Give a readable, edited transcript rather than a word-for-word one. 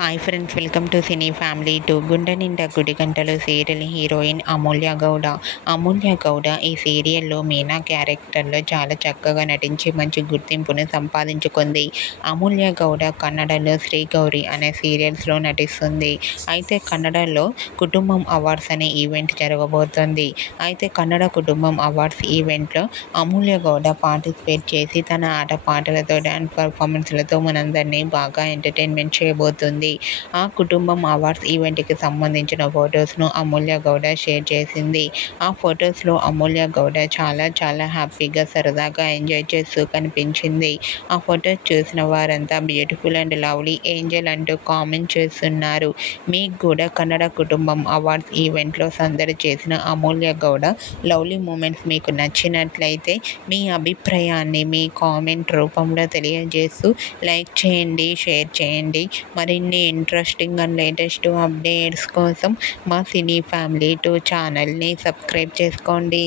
Hi friends, welcome to cine family to. గుండె నిండా గుడి గంటలు సీరియల్ హీరోయిన్ అమూల్య గౌడ. అమూల్య గౌడ ఈ సీరియల్లో మీనా క్యారెక్టర్లో చాలా చక్కగా నటించి మంచి గుర్తింపును సంపాదించుకుంది. అమూల్య గౌడ కన్నడలో శ్రీ గౌరి అనే సీరియల్స్లో నటిస్తుంది. అయితే కన్నడలో కుటుంబం అవార్డ్స్ అనే ఈవెంట్ జరగబోతోంది. అయితే కన్నడ కుటుంబం అవార్డ్స్ ఈవెంట్లో అమూల్య గౌడ పార్టిసిపేట్ చేసి తన ఆట పాటలతో డాన్స్ పర్ఫార్మెన్స్లతో మనందరినీ బాగా ఎంటర్టైన్మెంట్ చేయబోతుంది. ఆ కుటుంబం అవార్డ్స్ ఈవెంట్కి సంబంధించిన ఫొటోస్ను అమూల్య గౌడ షేర్ చేసింది. ఆ ఫొటోస్లో అమూల్య గౌడ చాలా హ్యాపీగా సరదాగా ఎంజాయ్ చేస్తూ కనిపించింది. ఆ ఫొటోస్ చూసిన వారంతా బ్యూటిఫుల్ అండ్ లవ్లీ ఏంజల్ అంటూ కామెంట్ చేస్తున్నారు. మీకు కూడా కన్నడ కుటుంబం అవార్డ్స్ ఈవెంట్లో సందడి చేసిన అమూల్య గౌడ లవ్లీ మూమెంట్స్ మీకు నచ్చినట్లయితే మీ అభిప్రాయాన్ని మీ కామెంట్ రూపంలో తెలియజేస్తూ లైక్ చేయండి, షేర్ చేయండి. మరిన్ని ఇంట్రెస్టింగ్ అండ్ లేటెస్ట్ అప్డేట్స్ కోసం మా సినీ ఫ్యామిలీ 2 ఛానల్ని సబ్స్క్రైబ్ చేసుకోండి.